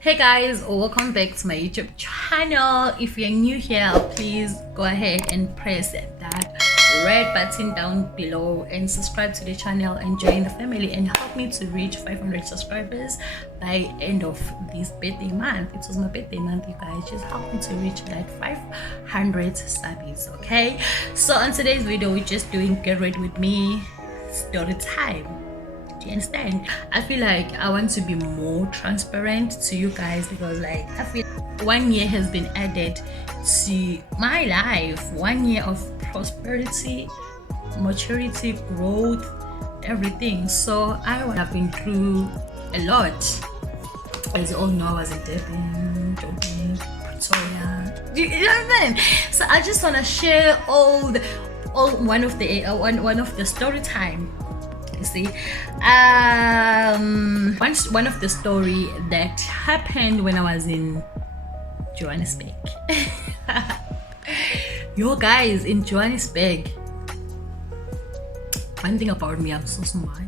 Hey guys, welcome back to my YouTube channel. If you're new here, please go ahead and press that red button down below and subscribe to the channel and join the family and help me to reach 500 subscribers by end of this birthday month. It was my birthday month, you guys. Just help me to reach that 500 subbies, okay? So on today's video, we're just doing Get Ready With Me story time. Do you understand? I feel like I want to be more transparent to you guys because I feel 1 year has been added to my life. 1 year of prosperity, maturity, growth, everything. So I have been through a lot. As you all know, I was in Devon, Joburg, Pretoria. Do you know what I mean? So I just want to share one of the story time. You see, one of the story that happened when I was in Johannesburg. Yo guys, in Johannesburg, one thing about me, I'm so smart.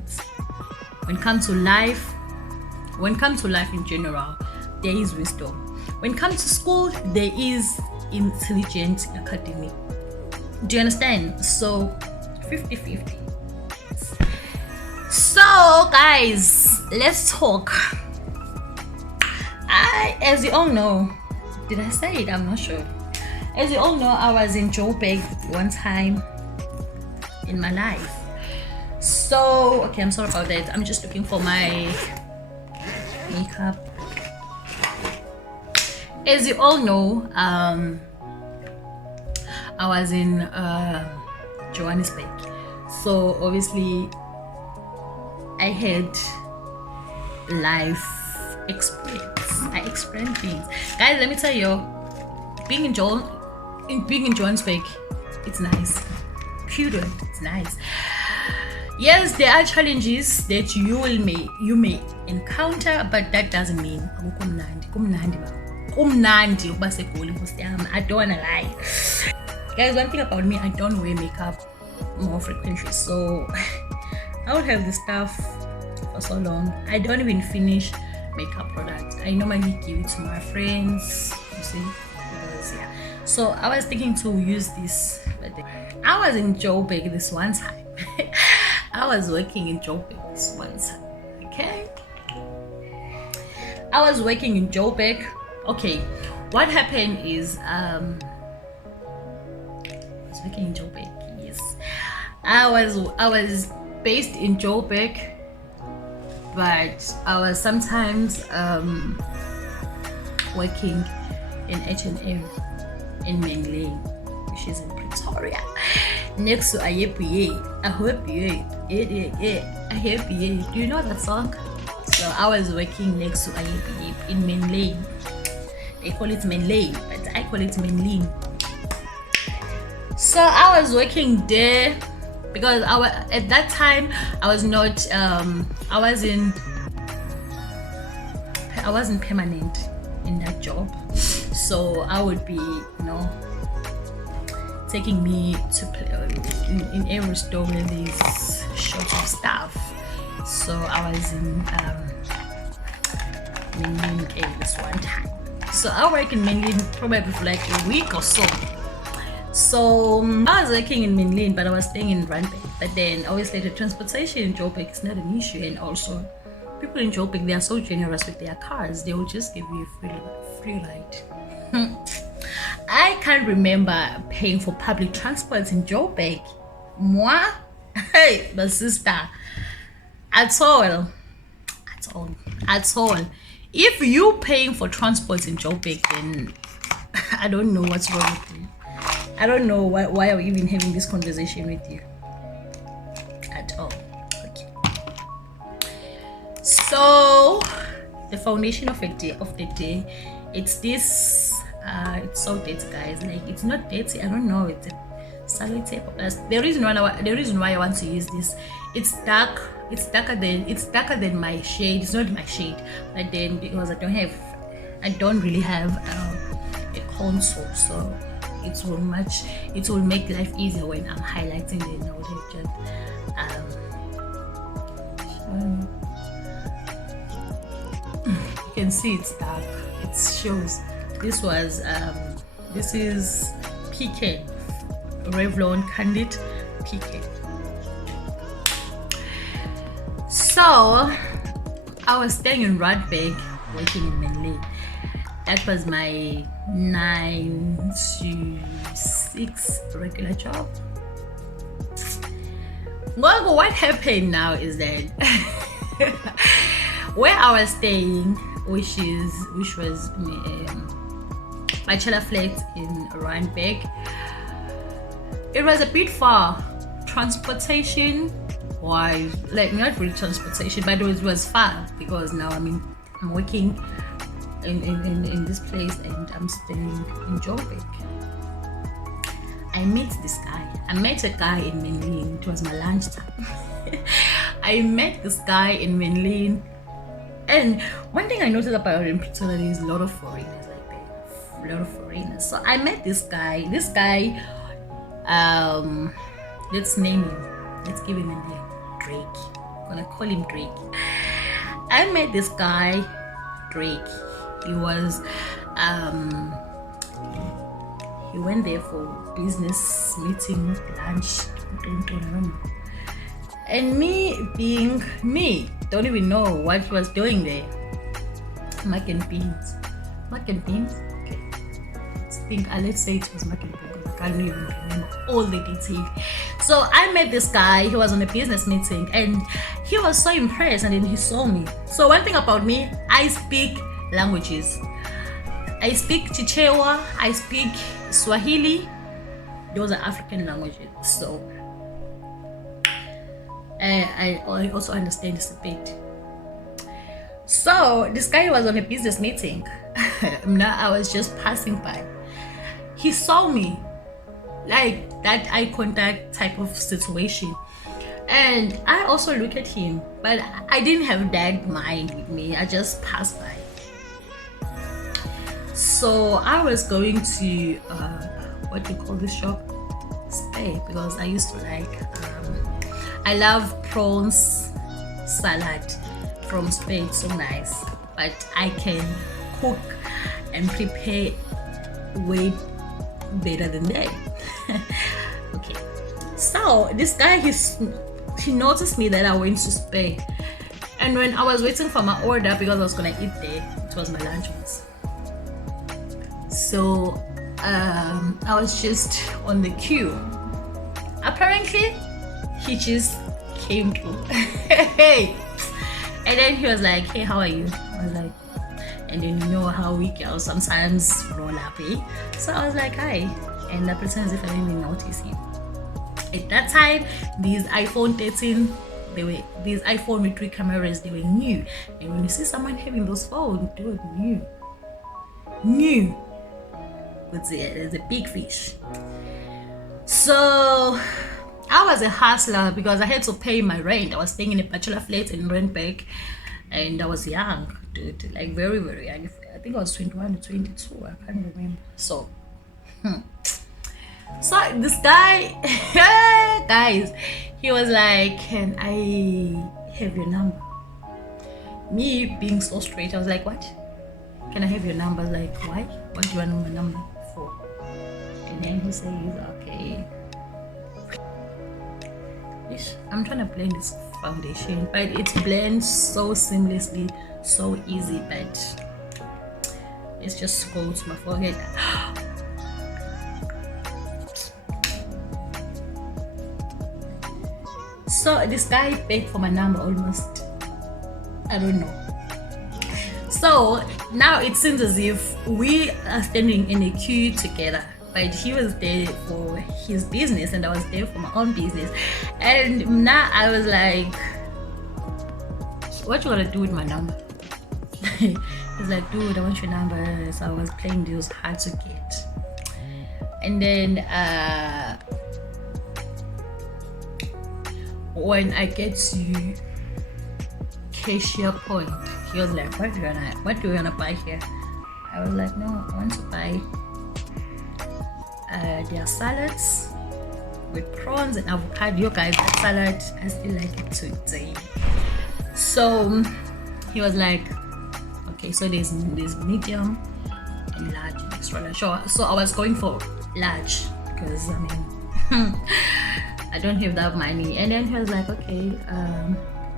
When it comes to life in general, there is wisdom. When it comes to school, there is intelligent academy. Do you understand? So 50-50. So guys, let's talk. As you all know, did I say it? I'm not sure. As you all know, I was in Joburg one time in my life. So okay, I'm sorry about that. I'm just looking for my makeup. As you all know, I was in Johannesburg. So obviously I had life experience. I experienced things. Guys, let me tell you, being in Johannesburg, it's nice. Period. It's nice. Yes, there are challenges that you may encounter, but that doesn't mean I don't wanna lie. Guys, one thing about me, I don't wear makeup more frequently, so I would have this stuff for so long. I don't even finish makeup products. I normally give it to my friends, you see, because yeah. So I was thinking to use this, but I was in Joburg this one time. I was working in Joburg this one time. Okay, I was working in Joburg. Okay, what happened is I was working in Joburg. Yes, I was based in Joburg, but I was sometimes working in H&M in Manglane, which is in Pretoria, next to Ayepiye. Do you know that song? So I was working next to Ayepiye in Manglane. They call it Manglane, but I call it Manglane. So I was working there because at that time I was not I wasn't permanent in that job, so I would be taking me to play in every store where there's shots of stuff. So I was in Manglane this one time. So I work in Manglane probably for like a week or so. So I was working in Manglane, but I was staying in Randburg. But then obviously the transportation in Joburg is not an issue, and also people in Joburg, they are so generous with their cars. They will just give you a free ride. I can't remember paying for public transport in Joburg. Moi, hey, my sister, at all. If you paying for transport in Joburg, then I don't know what's wrong with you. I don't know why are we even having this conversation with you at all. Okay. So the foundation of the day, it's this. It's so dirty, guys. Like, it's not dirty. I don't know. It's a sellotape. The reason why I want to use this, it's dark. It's darker than my shade. It's not my shade, but then because I don't really have a console, so it will make life easier when I'm highlighting the note. You can see it's dark. It shows. This is pecan, Revlon Candid pecan. So I was staying in Randburg, working in Manly. That was my 9 to 6 regular job. Well, what happened now is that where I was staying, which was bachelor flat in Randburg, it was a bit far. Transportation wise, like not really transportation, but it was far because now I'm working in this place and I'm staying in Joburg. I met this guy. I met a guy in Menlyn. It was my lunchtime. I met this guy in Menlyn, and one thing I noticed about in Pretoria, there is a lot of foreigners like that. A lot of foreigners. So I met this guy. This guy, let's name him. Let's give him a name. Drake. I'm gonna call him Drake. I met this guy, Drake. He was he went there for business meeting, lunch, don't remember. And me being me, don't even know what he was doing there. Mac and beans. Okay. Let's say it was mac and beans. I can't even remember all the details. So I met this guy. He was on a business meeting and he was so impressed, and then he saw me. So one thing about me, I speak languages. I speak Chichewa, I speak Swahili. Those are African languages. So I also understand this a bit. So this guy was on a business meeting. Now I was just passing by. He saw me, like that eye contact type of situation. And I also look at him, but I didn't have that mind with me. I just passed by. So I was going to what do you call this shop? Spay, because I used to like I love prawns salad from Spay. It's so nice, but I can cook and prepare way better than that. Okay, so this guy, he noticed me that I went to Spay, and when I was waiting for my order, because I was gonna eat there, it was my lunch once. So I was just on the queue. Apparently he just came through. Hey, and then he was like, hey, how are you? I was like, and then you know how we girls sometimes roll up, eh? So I was like, hi, and I pretend as if I didn't even notice him. At that time, these iPhone 13, these iPhone with 3 cameras, they were new. And when you see someone having those phones, they were new. There's a big fish. So I was a hustler because I had to pay my rent. I was staying in a bachelor flat in Randburg, and I was young, dude, like very, very young. I think I was 21 or 22. I can't remember. So this guy, guys, he was like, can I have your number? Me being so straight, I was like, what? Can I have your number? Like, why? What do you want my number for? And then he says, okay. I'm trying to blend this foundation, but it blends so seamlessly, so easy, but let's just go to my forehead. So this guy begged for my number almost, I don't know. So now it seems as if we are standing in a queue together, but he was there for his business and I was there for my own business. And now I was like, what you gonna do with my number? He's like, dude, I want your number. So I was playing those hard to get. And then when I get to cashier point, he was like, what do you wanna buy here? I was like, no, I want to buy their salads with prawns and avocado. You guys, that salad, I still like it today. So he was like, Okay, so there's medium and large and extra large. So I was going for large because I mean I don't have that money. And then he was like, okay,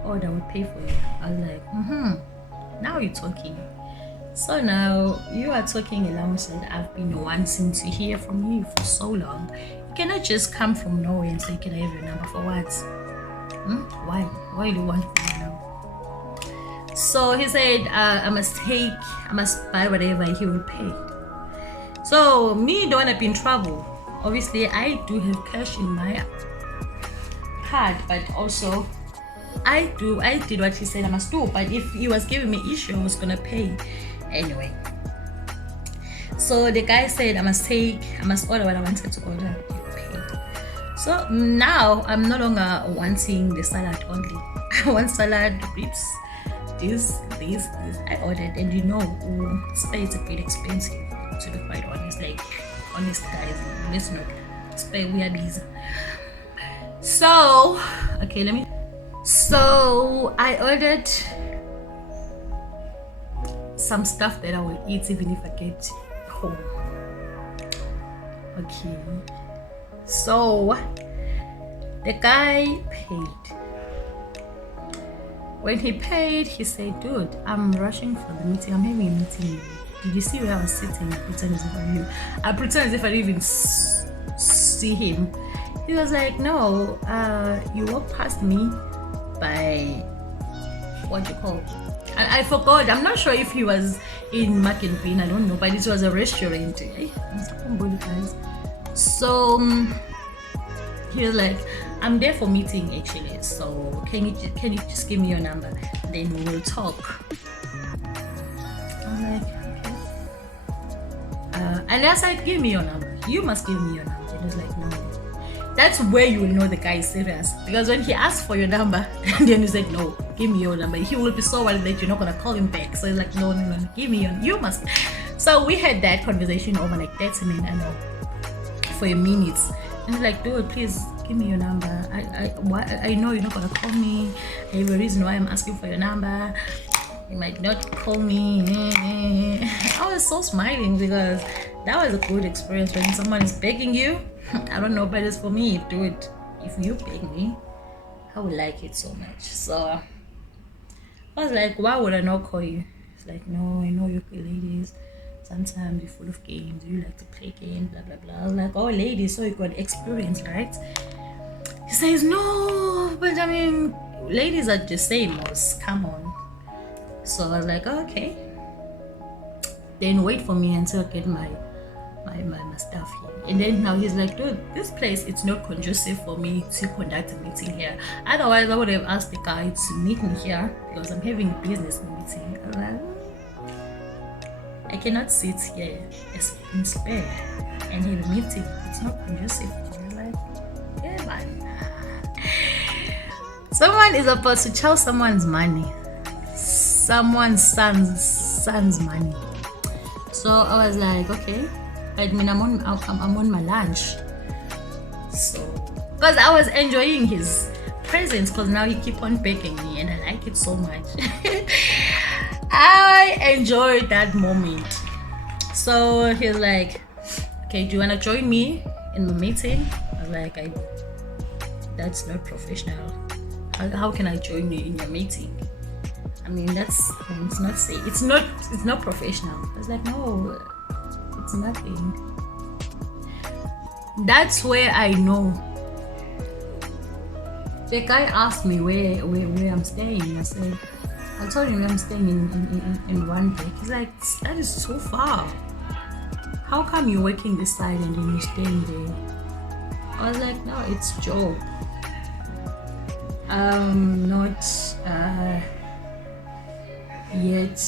order will pay for you. I was like, now you're talking. So now you are talking a language that I've been wanting to hear from you for so long. You cannot just come from nowhere and say, can I have your number for what? Why do you want my number? So he said, I must buy whatever he will pay. So me don't want to be in trouble. Obviously I do have cash in my card, but also I did what he said I must do. But if he was giving me issue, I was gonna pay anyway. So the guy said I must order what I wanted to order and pay. So now I'm no longer wanting the salad only. I want salad, ribs, this. I ordered, and you know, it's a bit expensive, to be quite honest. Like, honest guys, let's not spare, we are busy. So okay, so I ordered some stuff that I will eat even if I get home. Okay, so the guy paid. When he paid, he said, dude, I'm rushing for the meeting. I'm having a meeting. Did you see where I was sitting? Pretend as if I knew. I pretend as if I didn't even see him. He was like, no, you walked past me by, what do you call it? I forgot. I'm not sure if he was in Mac and Bean. I don't know, but it was a restaurant. So he was like, I'm there for meeting actually. So can you just give me your number? Then we will talk. I was like, okay. And I said, give me your number. You must give me your number. And he was like, no. That's where you will know the guy is serious, because when he asked for your number and then he's like, no, give me your number, he will be so worried that you're not gonna call him back. So he's like, no, give me you must. So we had that conversation over like 30 minutes, I know, for a minute. And he's like, dude, please give me your number. I know you're not gonna call me. I have a reason why I'm asking for your number. You might not call me. I was so smiling because that was a good experience when someone is begging you. I don't know, but it's for me, dude. If you beg me, I would like it so much. So I was like, why would I not call you? It's like, no, I know you're ladies. Sometimes you're full of games. You like to play games, blah blah blah. I was like, oh, ladies, so you got experience, right? He says, no, but I mean, ladies are the same. Come on. So I was like, oh, okay. Then wait for me until I get my stuff here. And then now he's like, dude, this place, it's not conducive for me to conduct a meeting here. Otherwise I would have asked the guy to meet me here because I'm having a business meeting. I was like, I cannot sit here in spare and have a meeting. It's not conducive. And I'm like, yeah, man. Someone is about to chow someone's money, someone's son's money. So I was like, okay. I mean, I'm on my lunch. So, because I was enjoying his presence, because now he keep on begging me, and I like it so much. I enjoyed that moment. So he's like, okay, do you wanna join me in the meeting? I was like, that's not professional. How can I join you in your meeting? I mean, it's not safe. It's not professional. I was like, no. It's nothing. That's where I know. The guy asked me where I'm staying. I said, I told him I'm staying in one break. He's like, that is so far. How come you're working this side and then you're staying there? I was like, no, it's job. Not yet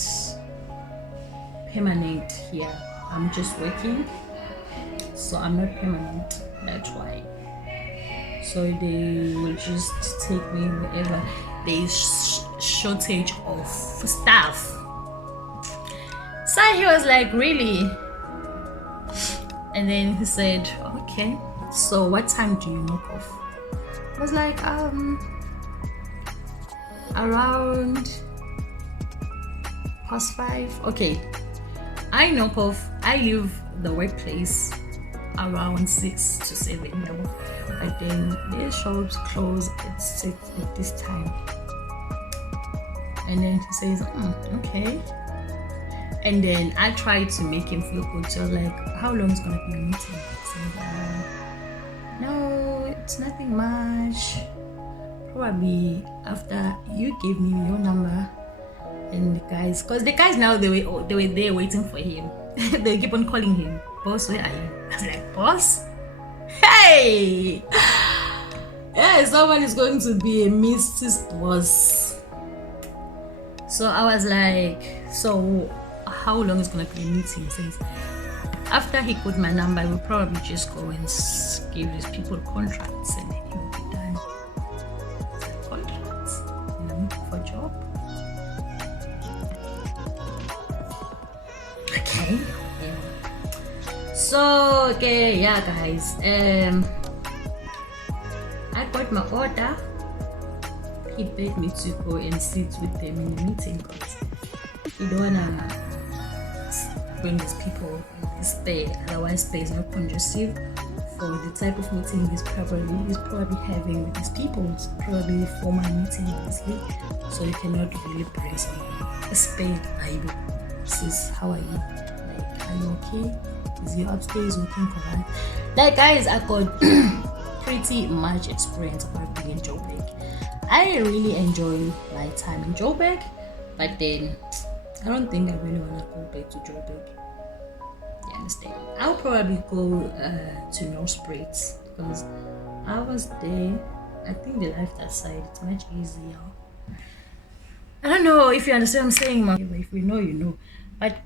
permanent here. I'm just working, so I'm not permanent. That's why. So they will just take me wherever there is shortage of staff. So he was like, really? And then he said, okay, so what time do you knock off? I was like, around 5:30. Okay, I knock off. I leave the workplace around 6 to 7, you know, but then their shops close at 6 at this time. And then he says, okay. And then I try to make him feel good. So like, how long is gonna be a meeting? He said, no, it's nothing much. Probably after you gave me your number. And the guys, because the guys now they were there waiting for him. They keep on calling him, boss, where are you? I was like, boss? Hey! Yeah, someone is going to be a Mrs. Boss. So I was like, so how long is gonna be a meeting? He says, after he got my number, we'll probably just go and give these people contracts and then he will be done. Contracts? And I'm looking for a job. Okay. Yeah. So okay, yeah guys. I got my order. He begged me to go and sit with them in the meeting because he don't wanna bring these people in this space, otherwise space is not conducive for the type of meeting he's probably having with these people. It's probably a formal meeting obviously, so you cannot really press a spade. Sis, how are you? Like, are you okay? Is your upstairs looking correct? Like guys, I got pretty much experience about being in Joburg. I really enjoy my time in Joburg, but then I don't think I really want to go back to Joburg. You understand? I'll probably go to Northbridge because I was there. I think the life that side it's much easier. I don't know if you understand what I'm saying, man. If you know, you know. But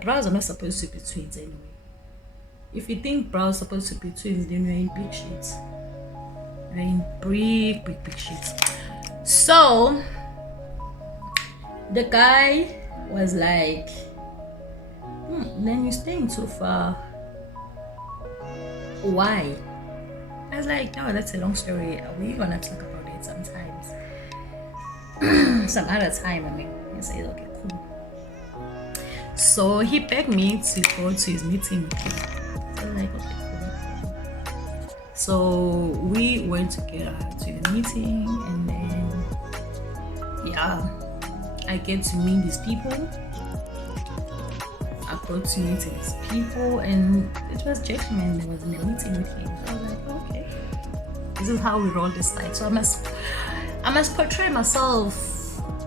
brows are not supposed to be twins anyway. If you think brows are supposed to be twins, then you're in big shits. You're in big shits. So the guy was like, then you're staying too far. Why? I was like, no, that's a long story. We're gonna talk about it sometimes. Some other time. I mean, he said, okay, cool. So he begged me to go to his meeting with him. So I was like, okay, cool. So we went together to the meeting, and then yeah, I get to meet these people. I got to meet these people, and it was gentleman that was in the meeting with him. So I was like, okay, this is how we roll this side. So I must portray myself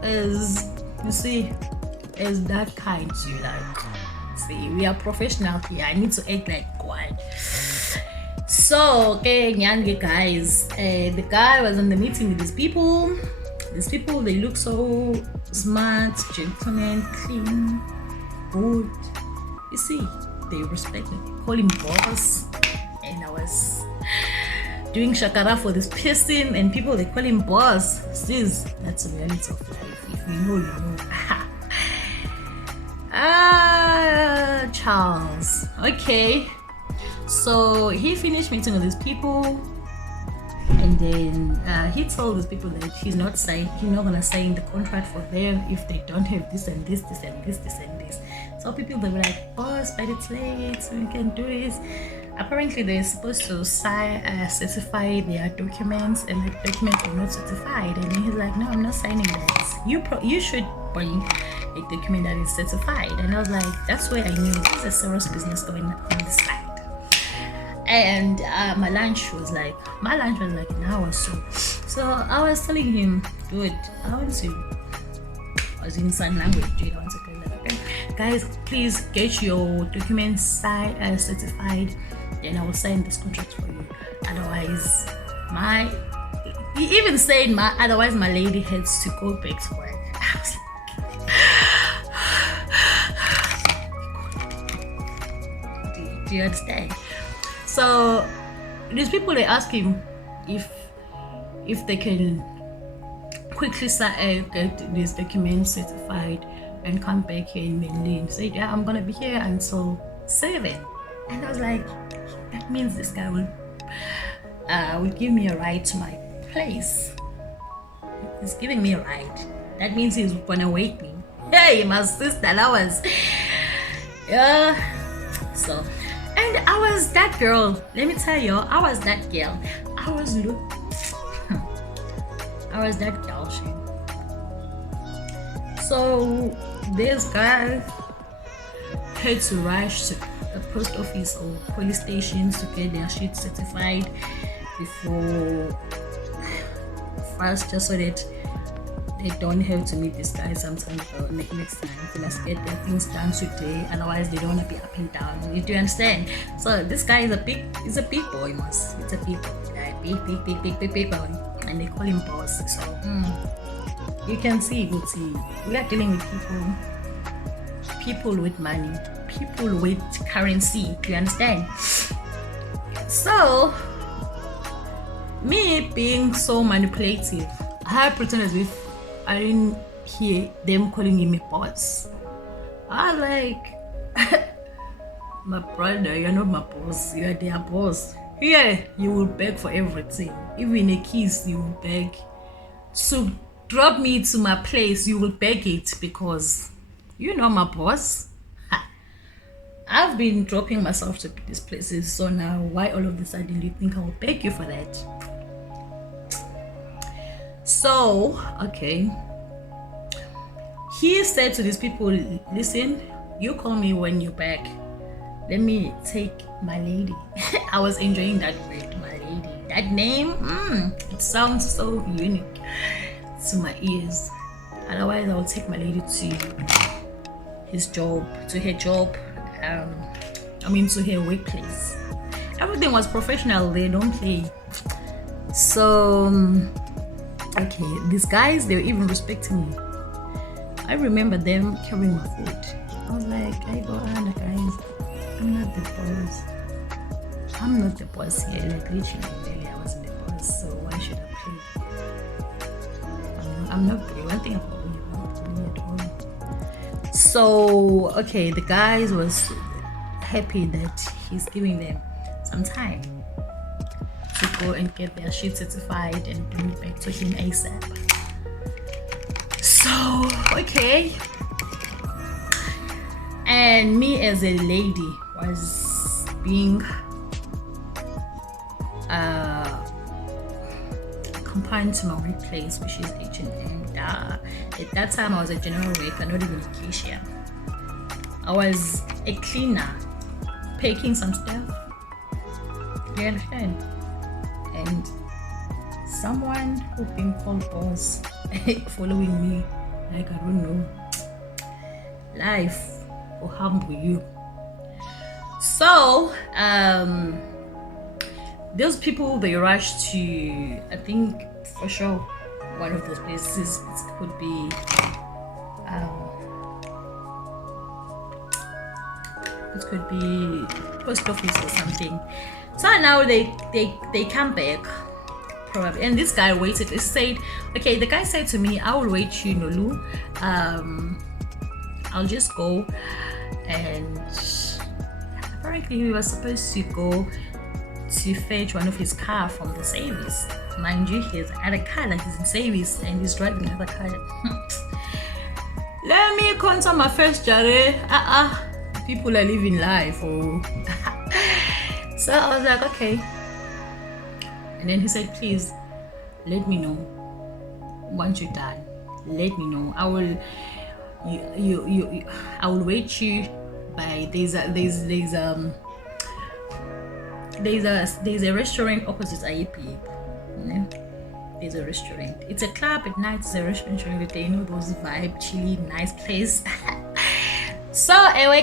as, you see, as that kind to like, see, we are professional here. I need to act like one. So okay, young guys, the guy was in the meeting with these people. These people, they look so smart, gentlemen, clean, good. You see, they respect me. They call him boss, and I was doing shakara for this person, and people they call him boss. Sis, that's the reality of life. If you know, you know. Charles. Okay. So he finished meeting with these people, and then he told these people that he's not gonna sign the contract for them if they don't have this and this, this and this, this and this. So people they were like, boss, but it's late, so we can do this. Apparently they're supposed to certify their documents, and the documents were not certified. And then he's like, no, I'm not signing that. You should bring a document that is certified. And I was like, that's where I knew there's a serious business going on this side. And my lunch was like an hour or so. So I was telling him, dude, I was in sign language, dude. I want to go like, okay, guys, please get your documents signed, certified, then I will sign this contract for you. Otherwise, he even said otherwise my lady has to go back to work. I was like, do you understand? So these people, they ask him if they can quickly get this document certified and come back here in Mainland. He said, yeah, I'm gonna be here until 7. And I was like, that means this guy will give me a ride to my place. He's giving me a ride. That means he's gonna wake me. Hey, my sister, that was, yeah. So, and I was that girl. Let me tell you, I was that girl. I was I was that girl. So this guy had to rush to a post office or police station to get their shit certified before first, just so that they don't have to meet this guy sometime next time. They must get their things done today, otherwise they don't want to be up and down. You do understand? So this guy is a big boy, it's a big boy, big boy, and they call him boss. So you can see, we are dealing with people with money, people with currency. Do you understand? So me being so manipulative, I pretend as if I didn't hear them calling him a boss. I like, my brother, you're not my boss, you're their boss. Here, you will beg for everything. Even a kiss, you will beg. So drop me to my place, you will beg it because you know my boss. I've been dropping myself to these places, so now why all of a sudden do you think I will beg you for that? So, okay. He said to these people, listen, you call me when you're back. Let me take my lady. I was enjoying that word, my lady. That name, it sounds so unique to my ears. Otherwise, I will take my lady to his job, to her job, to her workplace. Everything was professional, they don't play. So, okay, these guys, they were even respecting me. I remember them carrying my food. I was like, I go on, guys, I'm not the boss. I'm not the boss here. Like literally, I wasn't the boss, so why should I play? I'm not pretty. One thing about me, I'm not pretty at all. So, okay, the guys was happy that he's giving them some time to go and get their shit certified and bring it back to him ASAP. So, okay. And me as a lady was being confined to my workplace, which is H&M. At that time, I was a general worker, not even a cashier. I was a cleaner, packing some stuff. Do you understand? And someone who been called boss following me, like I don't know, life will humble you. So those people, they rushed to, I think for sure one of those places could be it could be post office or something. So now they come back probably, and this guy waited. He said, okay, the guy said to me, I will wait you, Nolu. I'll just go. And apparently he was supposed to go to fetch one of his car from the service. Mind you, he has had a car that is in service and he's driving another car. Let me contact my first jare. People are living life. Oh. So I was like, okay. And then he said, please let me know once you're done. Let me know. I will I will wait you by there's a restaurant opposite IEP. There's a restaurant. It's a club at night, it's a restaurant during the day, you know, those vibe, chilly, nice place. So anyway,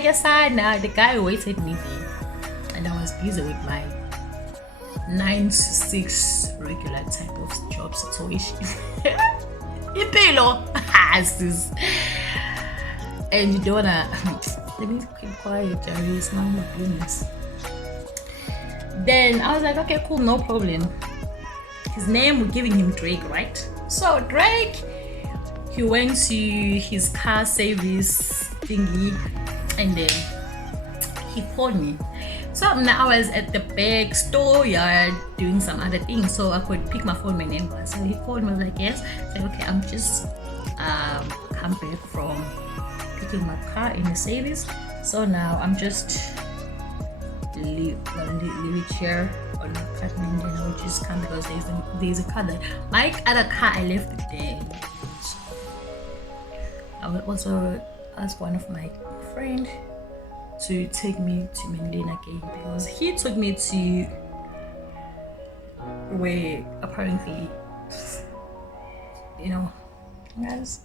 now the guy waited me there and I was busy with my 9 to 6 regular type of job situation. You pay low. And you don't wanna let me keep quiet, Jerry. It's not my business. Then I was like, okay, cool, no problem. His name, we're giving him Drake, right? So Drake, he went to his car service thingy and then he called me. So now I was at the back store yard doing some other things, so I could pick my phone, my name was. So he called me, I was like, yes. I said, okay, I'm just come back from picking my car in the service. So now I'm just leave it here on the apartment, and I'll just come because there's a car that my other car I left it there. So I will also ask one of my friends to take me to Mandela again, because he took me to where apparently, guys,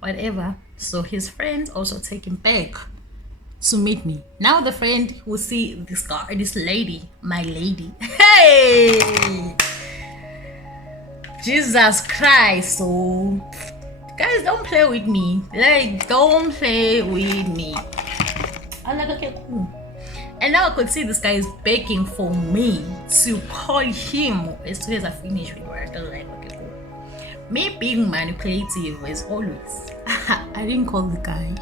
whatever. So his friends also take him back to meet me. Now the friend will see this lady, my lady. Hey, Jesus Christ! So guys, don't play with me. Don't play with me. I'm like, okay, cool. And now I could see this guy is begging for me to call him as soon as I finish with work. I was like, okay, cool. Me being manipulative as always. I didn't call the guy.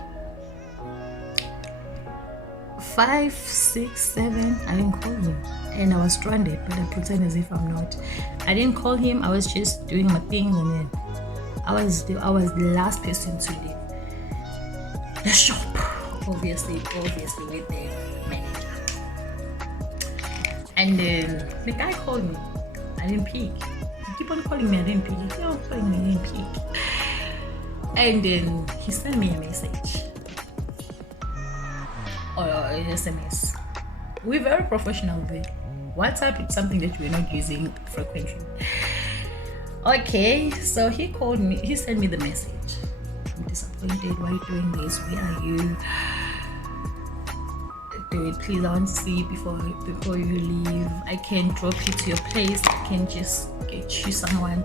5, 6, 7, I didn't call him. And I was stranded, but I pretend as if I'm not. I didn't call him. I was just doing my thing, and then I was the last person to leave the shop. Obviously with the manager. And then the guy called me. I didn't pick. He keep on calling me. I didn't pick. He keep on calling me. I didn't pick. And then he sent me a message or an SMS. We're very professional there. WhatsApp is something that we're not using frequently. Okay, so he called me. He sent me the message. I'm disappointed. Why are you doing this? Where are you? Do it, please. I want to see before you leave. I can drop you to your place. I can just get you someone.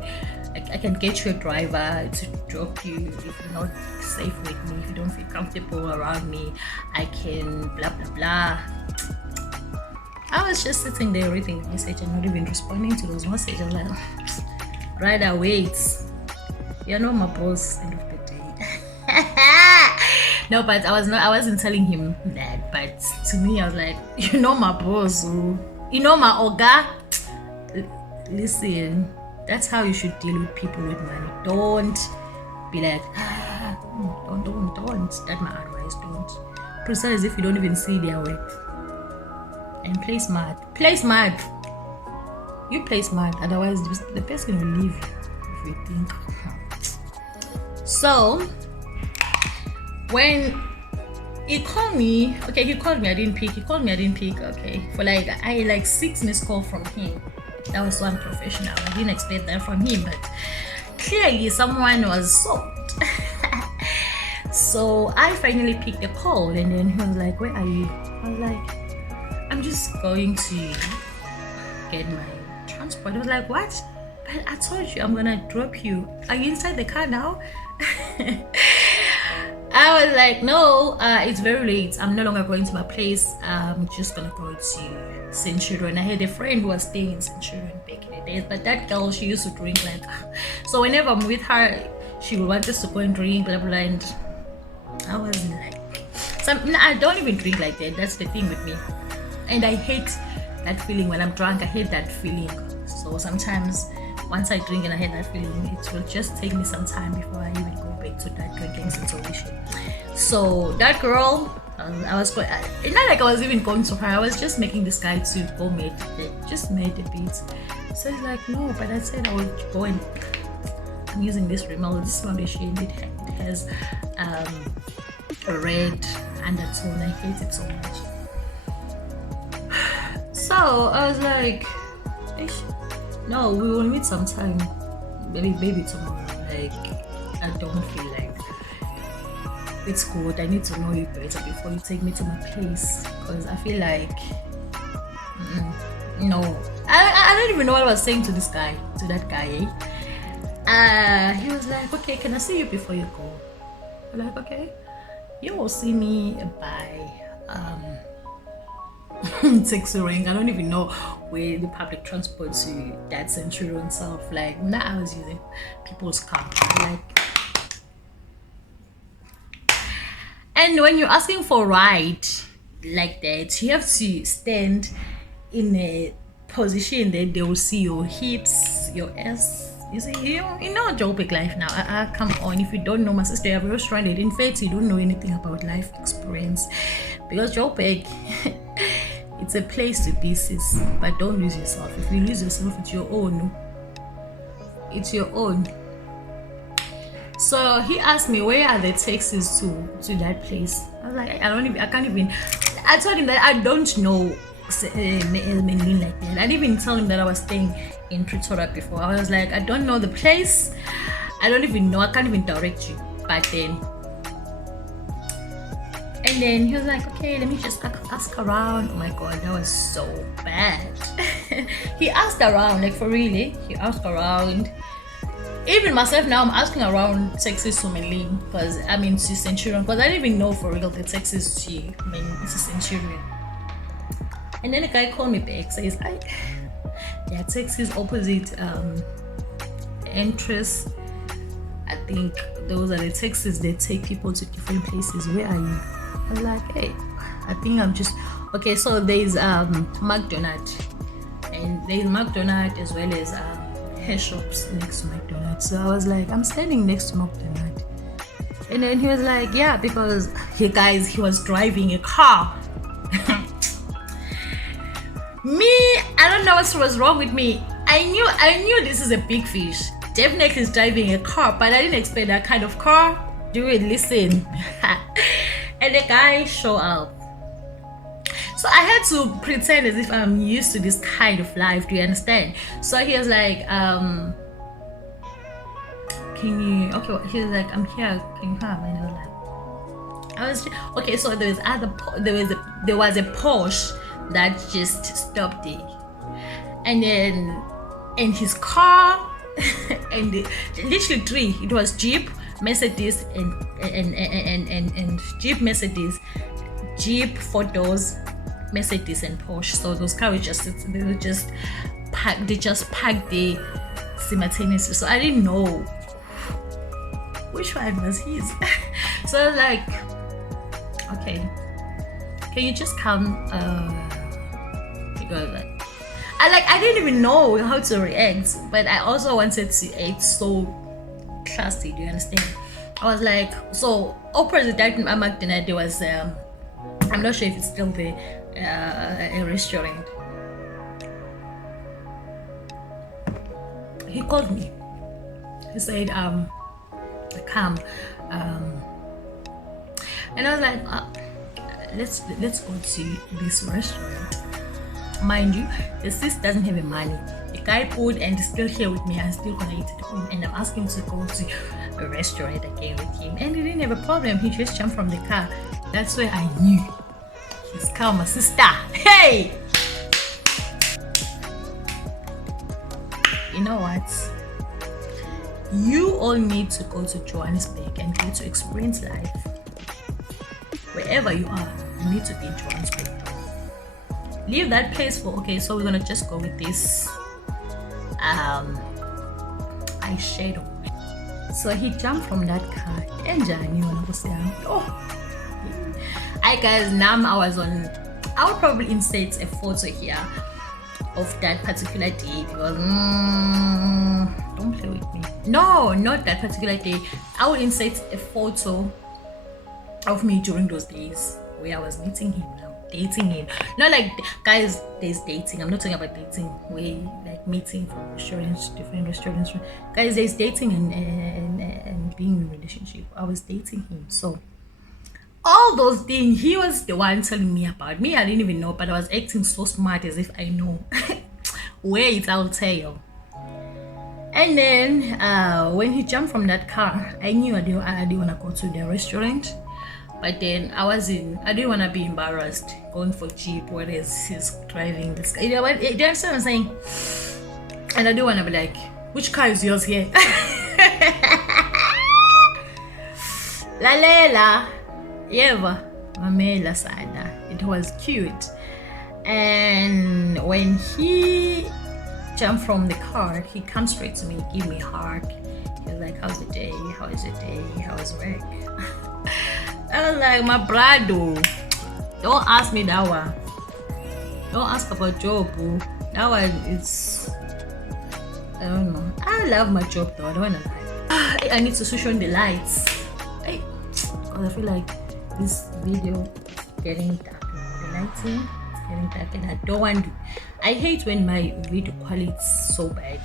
I can get you a driver to drop you if you're not safe with me. If you don't feel comfortable around me, I can blah blah blah. I was just sitting there reading the message and not even responding to those messages. I was like, rather wait. You're not my boss. End of the day. No, but I wasn't telling him that. But to me, I was like, my boss. My oga. Listen, that's how you should deal with people with money. Don't be like, don't. That's my advice. Don't. Pretend as if you don't even see their work. And play smart. You play smart, otherwise the person will leave you if you think. So when he called me, I didn't pick. Okay, for I 6 missed call from him. That was so unprofessional. I didn't expect that from him, but clearly someone was sold. So I finally picked the call, and then he was like, "Where are you?" I was like, "I'm just going to get my transport." I was like, "What? But I told you I'm gonna drop you. Are you inside the car now?" I was like, "No, it's very late. I'm no longer going to my place. I'm just gonna go to Centurion." I had a friend who was staying in Centurion back in the days, but that girl, she used to drink so whenever I'm with her, she would want us to go and drink, blah blah. And I wasn't like, I don't even drink like that. That's the thing with me. And I hate that feeling when I'm drunk. I hate that feeling. So sometimes once I drink and I hate that feeling, it will just take me some time before I even go back to that drinking situation. So that girl, I was going, not like I was even going to her. I was just making this guy to go made a bit. So he's like, "No, but I said I would go and I'm using this Rimmel. This foundation, it has a red undertone. I hate it so much." So I was like, "No, we will meet sometime, maybe tomorrow. Like, I don't feel like it's good. I need to know you better before you take me to my place, because I feel like no, I don't even know what I was saying to that guy. He was like, "Okay, can I see you before you go?" I'm like, "Okay, you will see me by taxi rank. I don't even know where the public transport to that Centurion South. Like, now I was using people's car. And when you're asking for a ride like that, you have to stand in a position that they will see your hips, your ass, You see, you know Joburg life now. Come on, if you don't know, my sister, you're very stranded. In fact, you don't know anything about life experience, because Joburg, it's a place to be, sis. But don't lose yourself. If you lose yourself, it's your own. It's your own. So he asked me, where are the taxis to that place? I was like, I can't even. I told him that I don't know Menlyn like that. I didn't even tell him that I was staying in Pretoria before. I was like, I don't know the place. I don't even know. I can't even direct you. But then, and then he was like, okay, let me just ask around. Oh my god, that was so bad. He asked around, like for really. He asked around. Even myself now, I'm asking around taxis to Menlyn because I'm into Centurion, because I didn't even know for real the taxis to it's a Centurion. And then the guy called me back, says like, yeah, taxis opposite entrance. I think those are the taxis that take people to different places. Where are you? I was like, hey, I think I'm just okay. So there's McDonald's, and there's McDonald's as well as hair shops next to McDonald's. So I was like, I'm standing next to McDonald's. And then he was like, yeah, because he was driving a car. Me, I don't know what was wrong with me. I knew this is a big fish. Definitely is driving a car, but I didn't expect that kind of car. Do it, listen. And the guy showed up. So I had to pretend as if I'm used to this kind of life. Do you understand? So he was like, can you? Okay, he was like, I'm here. Can you come? And I was like, okay. So there was a Porsche that just stopped there, and then in his car, and literally three. It was Jeep, Mercedes, and Jeep, Mercedes, Jeep, 4 doors, Mercedes, and Porsche. So those cars were just packed. They just packed there simultaneously. So I didn't know which one was his. So I was like, okay, can you just come? Because I didn't even know how to react, but I also wanted to act so classy. Do you understand? I was like, so opposite that McDonald's, there was I'm not sure if it's still there, a restaurant. He called me. He said, come, and I was like, let's go to this restaurant. Mind you, the sis doesn't have any money. The guy pulled and is still here with me. I'm still connected home, and I'm asking to go to a restaurant again with him, and he didn't have a problem. He just jumped from the car. That's where I knew he's called my sister. Hey, you know what? You all need to go to Johannesburg and get to experience life. Wherever you are, you need to be in Johannesburg. Leave that place for, okay, so we're gonna just go with this eyeshadow. So he jumped from that car and hi guys, now I would probably insert a photo here of that particular day, because don't play with me. No, not that particular day. I would insert a photo of me during those days where I was meeting him, dating him. Not like, guys, there's dating. I'm not talking about dating where like meeting from restaurants, different restaurants. Guys, there's dating and being in a relationship. I was dating him. So all those things, he was the one telling me about. Me, I didn't even know, but I was acting so smart as if I know. Wait, I'll tell you. And then when he jumped from that car, I knew I didn't want to go to the restaurant. But then I didn't want to be embarrassed going for Jeep, whereas he's driving this car. You know what I'm saying? And I didn't want to be like, which car is yours here? Lalela, Eva, Mamela Sada. It was cute. And when he jumped from the car, he comes straight to me, give me a hug. He was like, how's the day? How is your day? How is work? I was like, my brado, don't ask me that one. Don't ask about job, boo. That one, I don't know. I love my job though, I don't wanna lie. I need to switch on the lights. Because I feel like this video is getting dark. The lighting is getting dark and I don't want to. I hate when my video quality is so bad.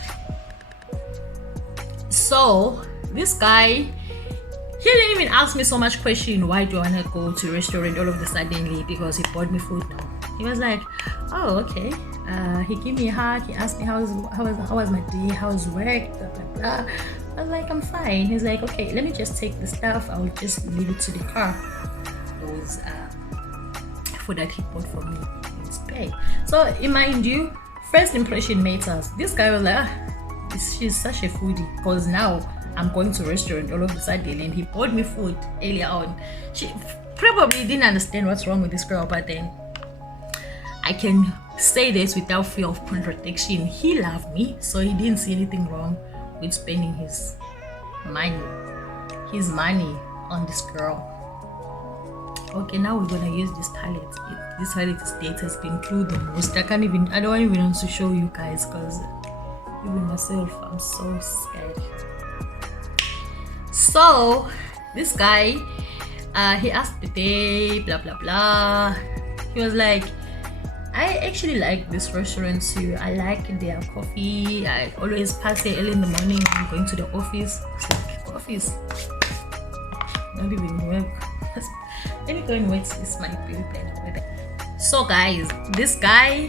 So this guy, he didn't even ask me so much question, why do I want to go to a restaurant all of a suddenly because he bought me food now. He was like, oh, okay. He gave me a hug. He asked me how was my day, how's work, blah blah blah. I was like, I'm fine. He's like, okay, let me just take the stuff. I'll just leave it to the car. Those food that he bought for me, it's pay. So mind you, first impression matters. This guy was like, she's such a foodie because now I'm going to a restaurant all of a sudden and he bought me food earlier on. She probably didn't understand what's wrong with this girl, but then I can say this without fear of contradiction. He loved me, so he didn't see anything wrong with spending his money on this girl. Okay, now we're gonna use this palette. This palette is dated, it's been through the most. I don't even want to show you guys because even myself, I'm so scared. So this guy, he asked the day, blah blah blah. He was like, I actually like this restaurant too. I like their coffee. I always pass there early in the morning when I'm going to the office. It's like, office? Not even work. Let me go and wait. This might be better. So guys, this guy,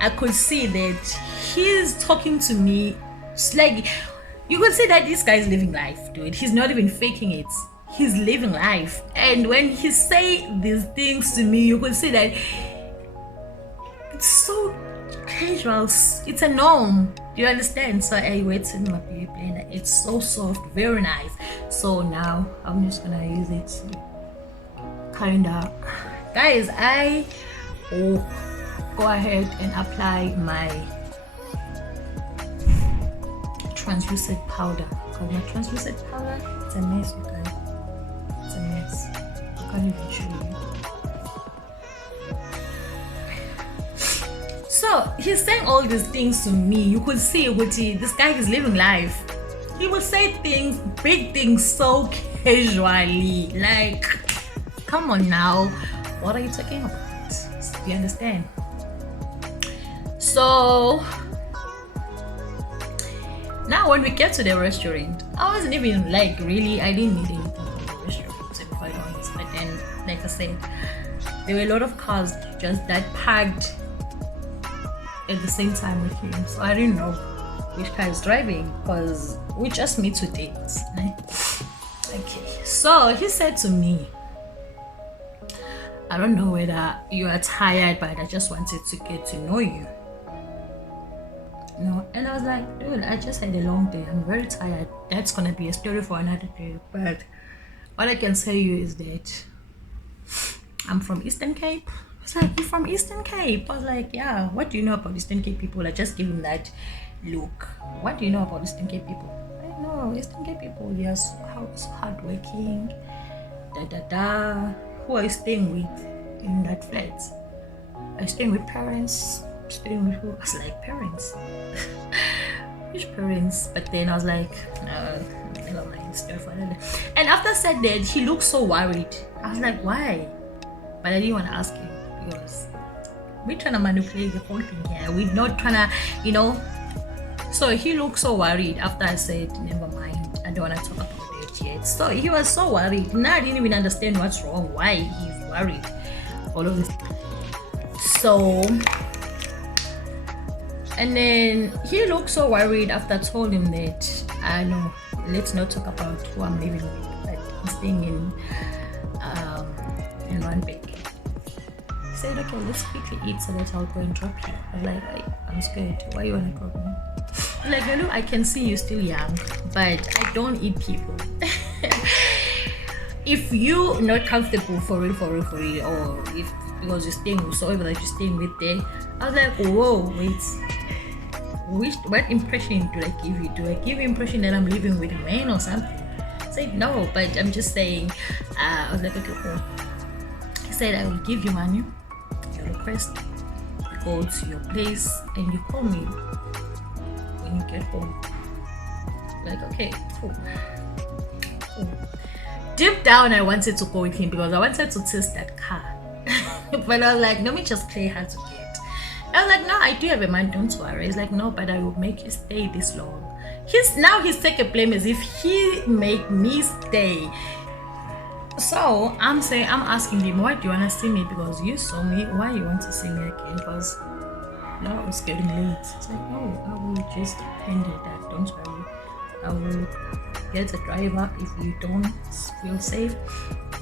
I could see that he's talking to me. It's like, you could see that this guy is living life, dude. He's not even faking it. He's living life. And when he say these things to me, you could see that it's so casual. It's a norm. Do you understand? So I wait in my beauty blender. It's so soft, very nice. So now I'm just gonna use it to kinda, guys, I will go ahead and apply my translucent powder. Because my translucent powder, it's a mess, you guys. It's a mess. I can't even show you. So he's saying all these things to me. You could see this guy is living life. He would say things, big things, so casually. Like, come on now, what are you talking about? Do you understand? So now when we get to the restaurant, I wasn't even like, really, I didn't need anything from the restaurant, to be quite honest. But then, like I said, there were a lot of cars just that parked at the same time with him, so I didn't know which car is driving because we just meet to date. Okay, so he said to me, I don't know whether you are tired, but I just wanted to get to know you. No, and I was like, dude, I just had a long day. I'm very tired. That's gonna be a story for another day. But what I can tell you is that I'm from Eastern Cape. I was like, you're from Eastern Cape? I was like, yeah. What do you know about Eastern Cape people? I just give him that look. What do you know about Eastern Cape people? I know Eastern Cape people. They are so hardworking. Who are you staying with in that flat? Are you staying with parents? Staying with who? I was like, parents. Which parents? But then I was like, no, never mind. And after I said that, he looked so worried. I was like, why? But I didn't want to ask him because we're trying to manipulate the whole thing here. We're not trying to, you know. So he looked so worried after I said, never mind, I don't want to talk about it yet. So he was so worried. Now I didn't even understand what's wrong, why he's worried. All of this. So, and then he looked so worried after I told him that, I know, let's not talk about who I'm living with, but I'm staying in one bed. He said, okay, let's quickly eat so that I'll go and drop you. I was like, I'm scared. Why you wanna drop me? Like, look, I can see you're still young, but I don't eat people. If you're not comfortable for real, or if because you're staying with someone that you're staying with there, I was like, whoa, wait. What impression do I give you? Do I give you impression that I'm living with a man or something? I said, no, but I'm just saying, I was like, okay, cool. He said, I will give you money, your request, you go to your place, and you call me when you get home. Like, okay, cool. Deep down, I wanted to go with him because I wanted to test that car. But I was like, let me just play hard to get. I was like, no, I do have a man, don't worry. He's like, no, but I will make you stay this long. He's taking blame as if he made me stay. So I'm asking him, why do you want to see me? Because you saw me, why you want to see me again? Because now it's getting late. It's like, no, I will just handle that, don't worry. I will get a driver if you don't feel safe,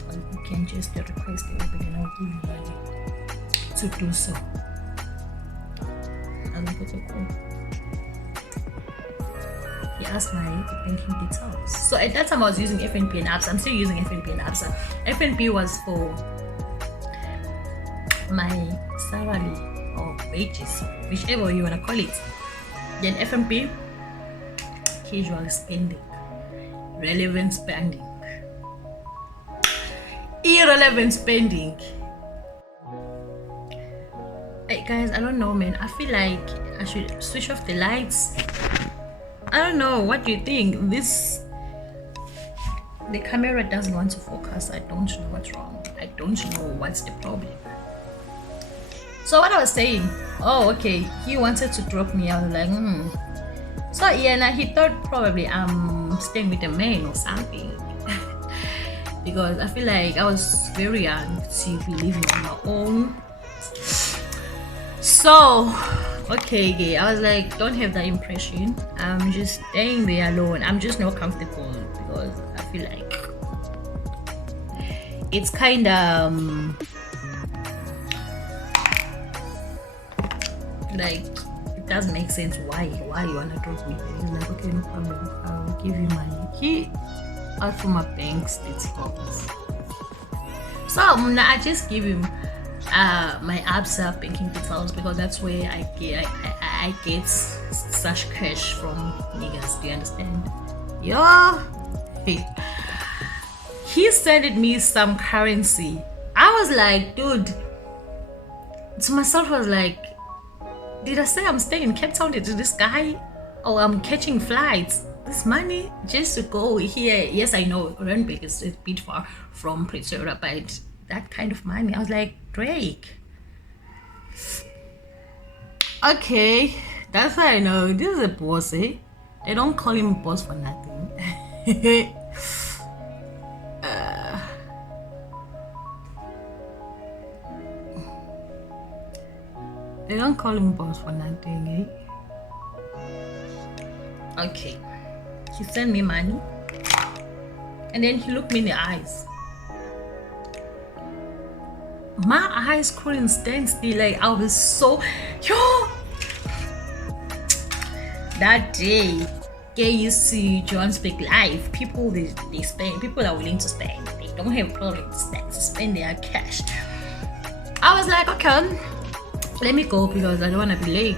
or you can just request it, but then I'll give you money to do so. I was like, okay, cool. He asked my banking details. So at that time I was using FNP and apps. I'm still using FNP and apps. FNP was for my salary or wages, whichever you want to call it. Then FNP, casual spending, relevant spending, irrelevant spending. Hey guys, I don't know, man. I feel like I should switch off the lights. I don't know, what do you think? The camera doesn't want to focus. I don't know what's wrong. I don't know what's the problem. So what I was saying, oh okay, he wanted to drop me. I was like, So yeah, now he thought probably I'm staying with a man or something. Because I feel like I was very young to be living on my own. So okay, I was like, don't have that impression. I'm just staying there alone. I'm just not comfortable because I feel like it's kind of like it doesn't make sense why you wanna drop me. He's like, okay, no problem, I'll give you money. He asked for my bank statements. So I just give him my ABSA banking details because that's where I get such cash from niggas. Do you understand? Yo, he sent me some currency. I was like, dude, to myself, I was like, did I say I'm staying in Cape Town to this guy, or I'm catching flights? This money just to go here. Yes, I know Randburg is a bit far from Pretoria, but that kind of money, I was like, Drake. Okay, that's why I know this is a boss, eh? They don't call him boss for nothing. They don't call him boss for nothing, eh? Okay, he sent me money, and then he looked me in the eyes. My eyes couldn't stand still. Like, I was so that day. You see Johannesburg life, people they spend, people are willing to spend. They don't have problems to spend their cash. I was like, okay, let me go because I don't want to be late.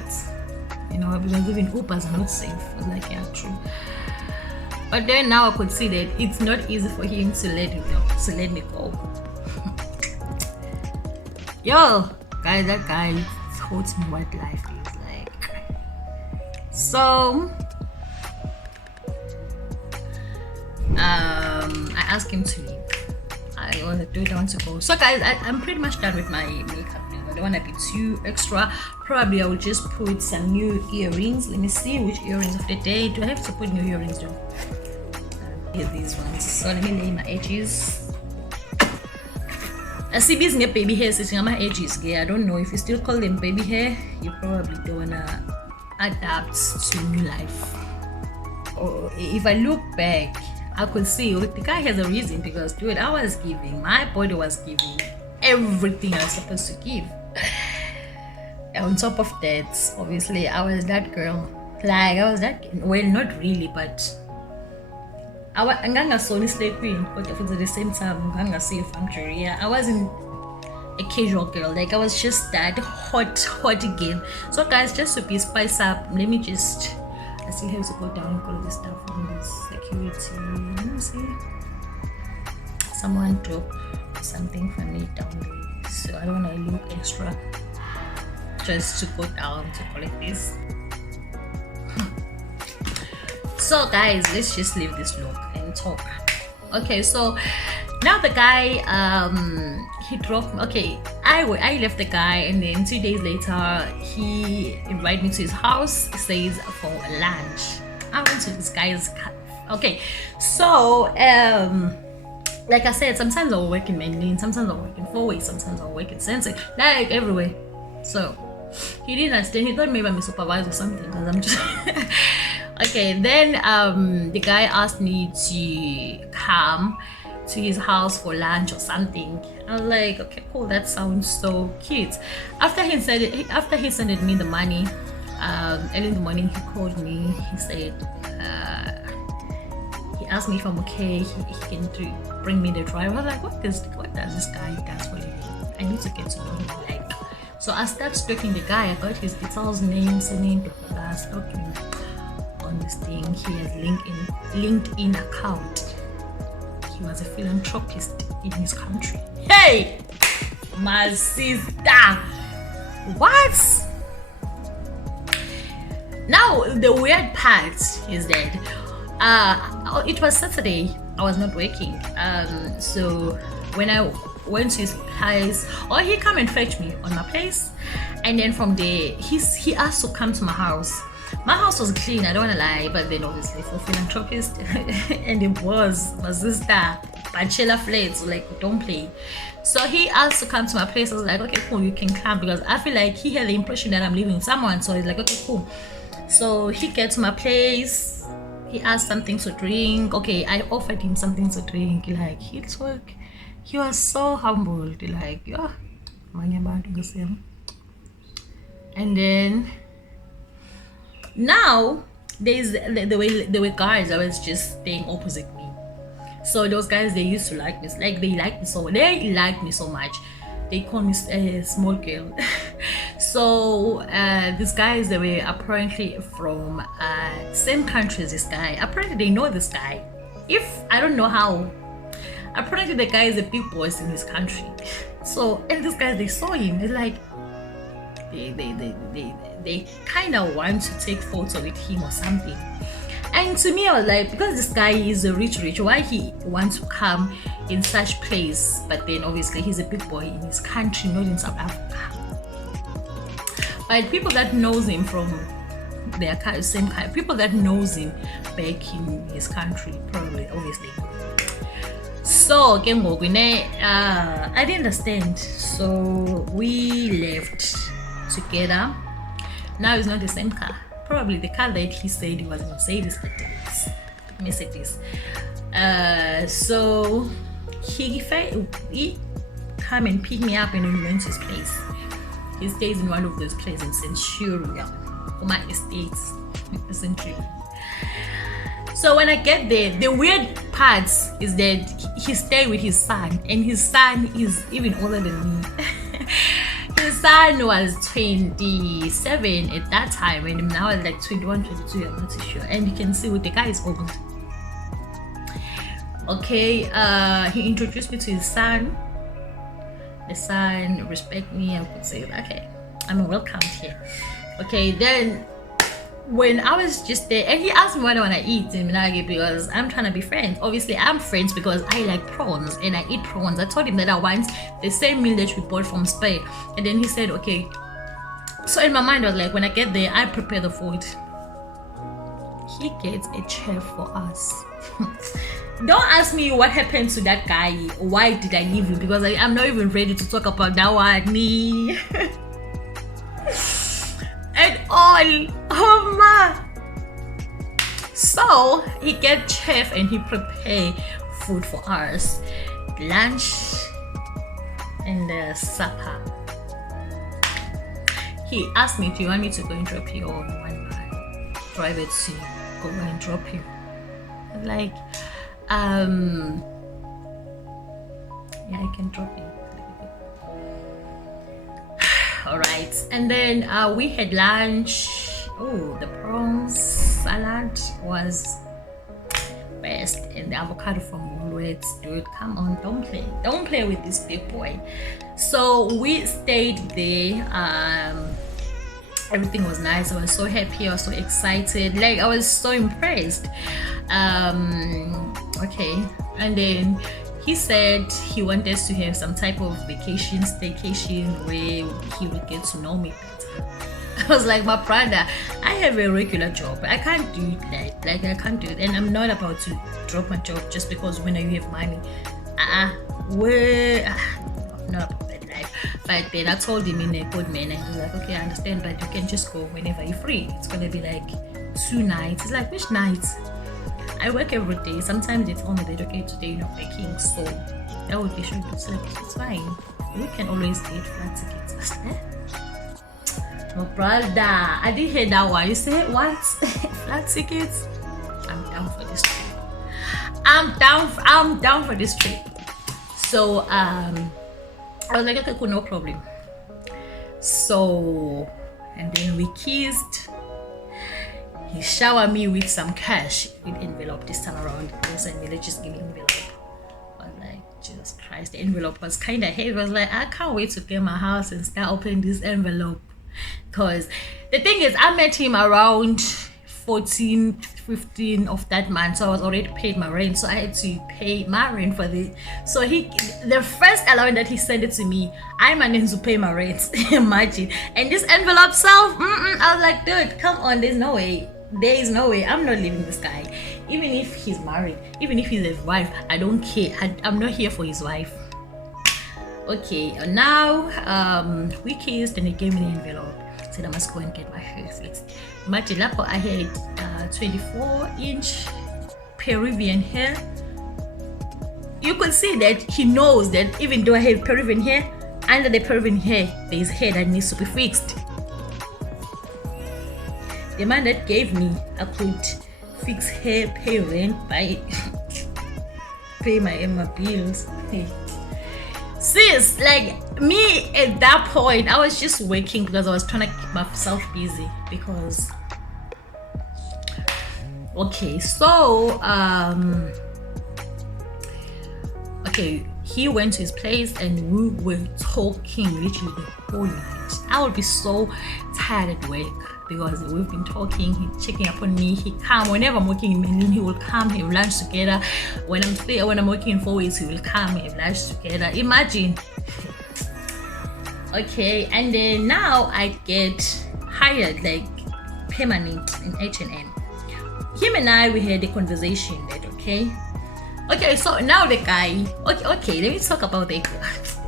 You know, because even Ubers are not safe. I was like, yeah, true. But then now I could see that it's not easy for him to let me go. Yo, guys, that guy taught me what life is like. So, I asked him to leave. I want to go. So, guys, I'm pretty much done with my makeup. I don't want to be too extra. Probably I will just put some new earrings. Let me see which earrings of the day. Do I have to put new earrings though? Here, these ones. So let me lay my edges. I see these baby hair sitting on my edges. I don't know if you still call them baby hair. You probably don't wanna adapt to new life. Or if I look back, I could see the guy has a reason because, dude, I was giving. My body was giving everything I was supposed to give. On top of that, obviously, I was that girl. Like, I was that, well, not really, but I wasn't slay queen, but at the same time, I wasn't a casual girl. Like, I was just that hot girl. So, guys, just to be spiced up, let me just, I still have to go down and call this stuff from this security. Let me see. Someone dropped something for me down there, so I don't want to look extra. Just to go down to collect this. So guys, let's just leave this look and talk. Okay, so now the guy he dropped me. Okay, I left the guy, and then 2 days later he invited me to his house. He says for lunch. I went to this guy's okay, so like I said, sometimes I'll work in Manly, sometimes I'll work in 4 weeks, sometimes I'll work in Sensei, like everywhere. So he didn't understand. He thought maybe I'm a supervisor or something, because I'm just okay. Then the guy asked me to come to his house for lunch or something. I was like, okay, cool, that sounds so cute. After he sent me the money, early in the morning he called me. He said he asked me if I'm okay. He can bring me the driver. I was like, what does this guy does for a living? I need to get to know him. Like, so I started stalking the guy. I got his details, name, surname, stalking on this thing. He has LinkedIn account. He was a philanthropist in his country. Hey, my sister, what? Now the weird part is that it was Saturday. I was not working. So when I went to his place, or he come and fetch me on my place, and then from there he asked to come to my house. My house was clean, I don't want to lie, but then obviously for philanthropist and it was my sister bachelor flats, so like, don't play. So he asked to come to my place. I was like, okay, cool, you can come, because I feel like he had the impression that I'm living with someone. So he's like, okay, cool. So he gets to my place. He asked something to drink. Okay, I offered him something to drink. Like, he was so humbled. Like, yeah, and then now there were guys that was just staying opposite me. So those guys, they used to like me. Like, they liked me so much. They call me a small girl. So these guys, they were apparently from same country as this guy. Apparently they know this guy. I don't know how. Apparently the guy is a big boss in his country. So, and these guys, they saw him. They're like, they kind of want to take photo with him or something. And to me, I was like, because this guy is a rich, why he wants to come in such place? But then obviously he's a big boy in his country, not in South Africa. But people that knows him from their same kind, people that knows him back in his country, probably, obviously. So I didn't understand. So we left together. Now it's not the same car. Probably the car that he said he was a Mercedes, but it's Mercedes. So he come and pick me up, and we went to his place. He stays in one of those places in Centurion, for my estates, Centurion. So when I get there, the weird part is that he stayed with his son, and his son is even older than me. His son was 27 at that time, and now it's like 21, 22, I'm not too sure. And you can see with the guy is old. Okay, he introduced me to his son. The son respect me. I could say, okay, I'm welcomed here. Okay, then when I was just there, and he asked me what I want to eat in Minagi, because I'm trying to be friends. Obviously, I'm friends because I like prawns and I eat prawns. I told him that I want the same meal that we bought from Spain, and then he said, okay. So in my mind, I was like, when I get there, I prepare the food. He gets a chef for us. Don't ask me what happened to that guy. Why did I leave him? Because I'm not even ready to talk about that one. Me. At all. Oh my. So he get chef and he prepare food for us, lunch and supper. He asked me, do you want me to go and drop you, or you want my driver to go and drop you? I'm like, yeah, I can drop you. All right, and then we had lunch. Oh, the prawns salad was best, and the avocado from Woolworths. Dude, come on, don't play with this big boy. So we stayed there Everything was nice. I was so happy. I was so excited. Like, I was so impressed. Okay, and then he said he wanted us to have some type of vacation, staycation, where he would get to know me better. I was like, my brother, I have a regular job. I can't do that. Like, I can't do it. And I'm not about to drop my job just because when you have money. Not about that life. But then I told him in a good manner. He was like, okay, I understand, but you can just go whenever you're free. It's going to be like 2 nights. It's like, which nights? I work every day. Sometimes it's only that, okay, today you're not working, so that would be sure. It's like, it's fine. We can always get flat tickets. Oh, brother, I didn't hear that one. You said what? Flat tickets? I'm down for this trip. I'm down for this trip. So I was like, okay, cool, no problem. So, and then we kissed. He showered me with some cash with envelope this time around. He was like, just give me envelope. I was like, Jesus Christ, the envelope was kind of heavy. I was like, I can't wait to get my house and start opening this envelope. Because the thing is, I met him around 14, 15 of that month, so I was already paid my rent, so I had to pay my rent for the. So the first allowance that he sent it to me, I managed to pay my rent. Imagine. And this envelope self, I was like, dude, come on, there is no way I'm not leaving this guy. Even if he's married, even if he's his wife, I don't care. I'm not here for his wife. Okay, now we kissed and he gave me the envelope. Said I must go and get my hair fixed. Imagine that I had 24-inch Peruvian hair. You could see that he knows that even though I have Peruvian hair, under the Peruvian hair there is hair that needs to be fixed. The man that gave me, I could fix hair, pay rent, pay my bills. Sis, like me at that point, I was just working because I was trying to keep myself busy. Because okay, so okay, he went to his place and we were talking literally the whole night. I would be so tired at work because we've been talking. He's checking up on me. He come whenever I'm working in Berlin. He will come. He will lunch together. When I'm working in 4 weeks, he will come. He will lunch together. Imagine. Okay, and then now I get hired like permanent in H&M. Him and I, we had a conversation that okay, so now the guy. Okay, let me talk about the.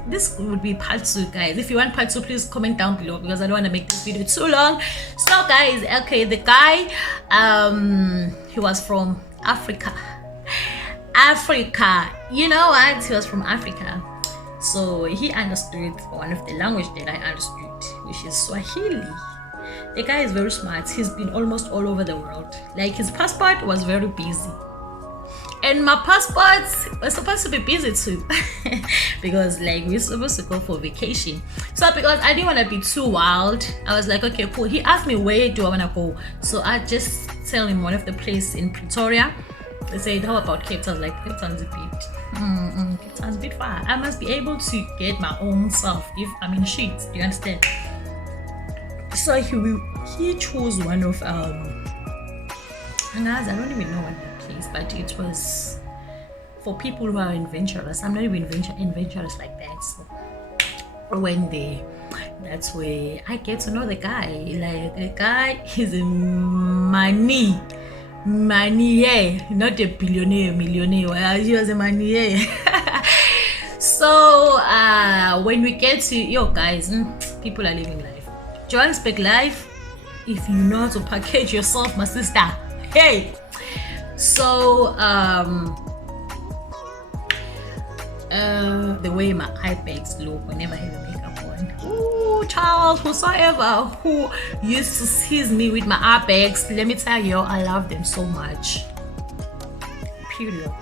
This would be part 2, guys. If you want part 2, please comment down below because I don't want to make this video too long. So guys, okay, the guy he was from Africa. You know what? He was from Africa. So he understood one of the language that I understood, which is Swahili. The guy is very smart. He's been almost all over the world. Like, his passport was very busy. And my passport was supposed to be busy too because like we're supposed to go for vacation. So because I didn't want to be too wild, I was like, okay, cool. He asked me, where do I want to go? So I just tell him one of the places in Pretoria. They said, how about Cape Town? Like, Cape Town's a bit Cape Town's a bit far. I must be able to get my own self if I'm in sheets. Do you understand? So he chose one of I don't even know what that place, but it was for people who are adventurous. I'm not even adventurous like that. So that's where I get to know the guy. Like, the guy is a money, yeah, not a millionaire. Well, he was a money, yeah. So when we get to guys, people are living life. Johannesburg life. If you know how to package yourself, my sister. Hey. So the way my eye bags look whenever I have makeup on. Ooh, child, whosoever who used to tease me with my eye bags, let me tell you, I love them so much. Period.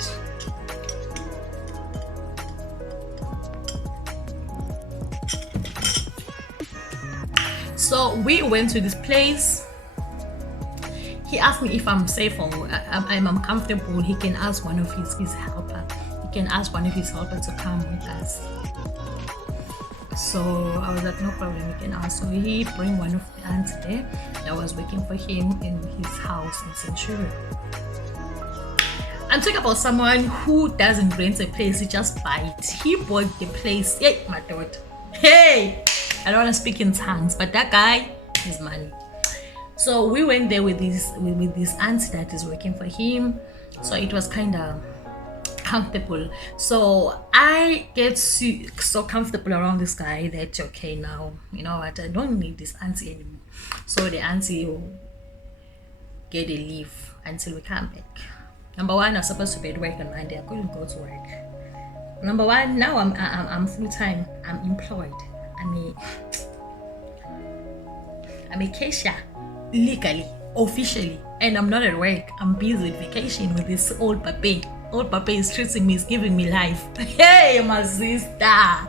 So we went to this place. He asked me if I'm safe or I'm comfortable. He can ask one of his helper. He can ask one of his helpers to come with us. So I was like, no problem, you can ask. So he bring one of the aunts there that was working for him in his house in Centurion. I'm talking about someone who doesn't rent a place, he just buy it. He bought the place. Hey, my daughter. Hey, I don't want to speak in tongues, but that guy is money. So we went there with this aunt that is working for him. So it was kind of comfortable. So I get so comfortable around this guy that okay, now you know what, I don't need this auntie anymore. So the auntie will get a leave until we come back. Number one, I was supposed to be at work on Monday. I couldn't go to work. Number one, now I'm full time. I'm employed. I'm a cashier, legally, officially, and I'm not at work. I'm busy at vacation with this old papa. Old papa is treating me, is giving me life. Hey, my sister,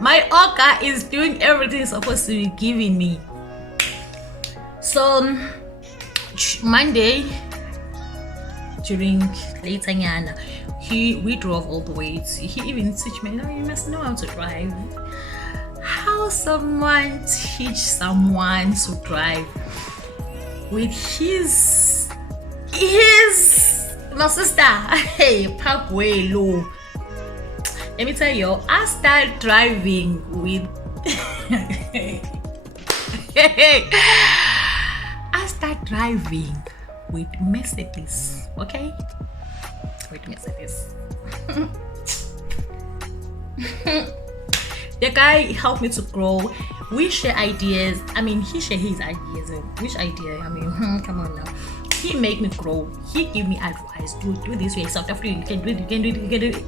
my Oka is doing everything he's supposed to be giving me. So Monday, during later Yana, we drove all the way. He even teach me, no, you must know how to drive. How someone teach someone to drive with his my sister, hey, parkway low. Let me tell you, I start driving with I start driving with Mercedes, okay? With Mercedes. The guy helped me to grow. We share ideas. I mean, he share his ideas. Which idea? I mean, come on now. He make me grow. He give me advice. Do this way. South Africa, you can do it. You can do it. You can do it.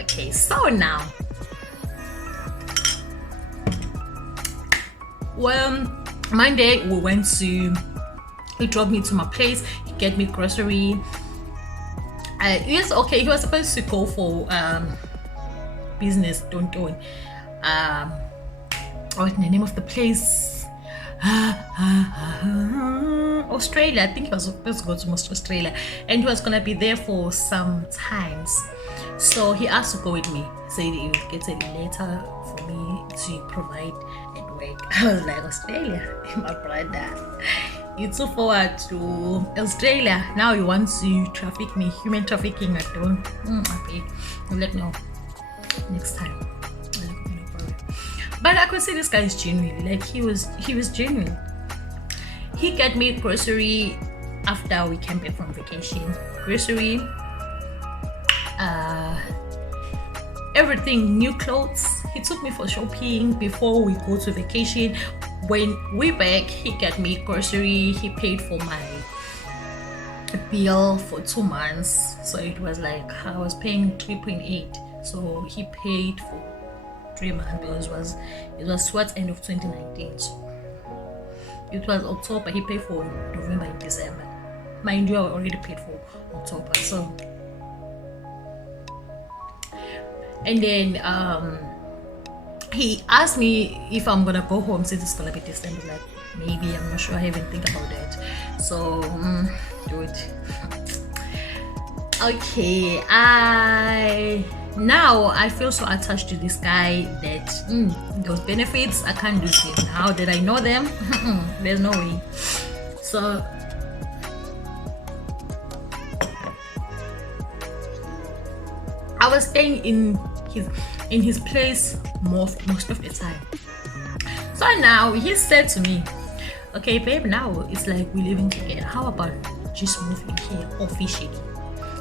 Okay, so now, well, Monday he dropped me to my place. He get me grocery. Yes, okay. He was supposed to go for business. Don't. What's the name of the place? Australia. I think he was supposed to go to Australia, and he was gonna be there for some times. So he asked to go with me. He said he would get a letter for me to provide at work. I was like, Australia, my brother. You too forward to Australia. Now you want to traffic me, human trafficking. I don't. Okay, let me know next time. But I could see this guy is genuine. Like he was genuine. He got me grocery after we came back from vacation. Grocery, everything, new clothes. He took me for shopping before we go to vacation. When we back, he got me grocery. He paid for my bill for 2 months. So it was like I was paying 3.8. So he paid for 3 months because it was towards end of 2019. So it was October. He paid for November and December. Mind you, I already paid for October. So and then he asked me if I'm gonna go home since it's gonna be December. Like maybe, I'm not sure. I haven't think about that. So do it. Okay, now I feel so attached to this guy that those benefits I can't lose him. Now that I know them, there's no way. So I was staying in his place most of the time. So now he said to me, okay babe, now it's like we're living together. How about just moving here officially,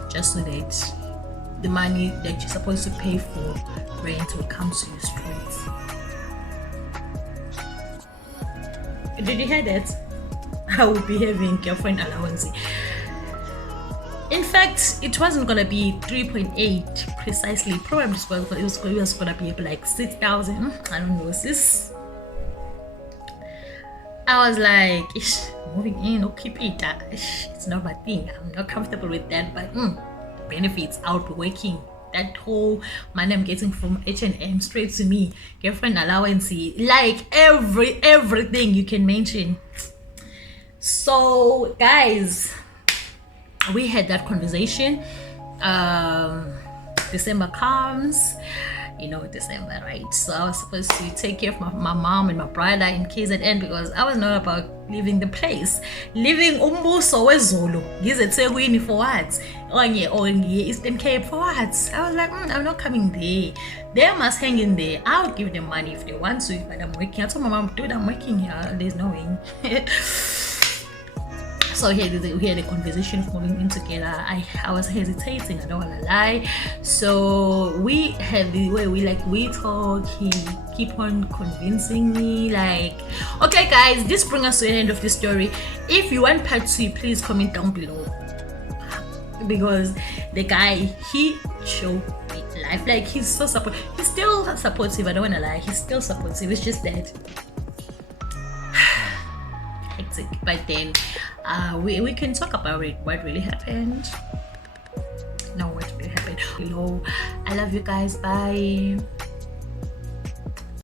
just so that the money that you're supposed to pay for rent will come to you straight. Did you hear that? I will be having girlfriend allowance. In fact, it wasn't gonna be 3.8 precisely. Probably it was gonna be like 6,000. I don't know, sis. I was like, moving in, or keep it. It's not my thing. I'm not comfortable with that. But benefits outworking that whole money I'm getting from H&M straight to me, girlfriend allowance, like everything you can mention. So guys, we had that conversation. December comes, you know, December, right? So I was supposed to take care of my mom and my brother in KZN because I was not about leaving the place. Leaving umbuso wezulu ngize eThekwini for what? Or Eastern Cape for what? I was like, I'm not coming there. They must hang in there. I would give them money if they want to, but I'm working. I told my mom, dude, I'm working here. There's no way. So we had a conversation of moving in together. I was hesitating, I don't wanna lie. So we had the way we talk, he keep on convincing me, like, okay guys, this brings us to the end of the story. If you want part 2, please comment down below. Because the guy, he showed me life. Like, he's so supportive. He's still supportive, I don't wanna lie, he's still supportive. It's just that hectic. But then we can talk about it, what really happened. No, what really happened. Hello, I love you guys, bye.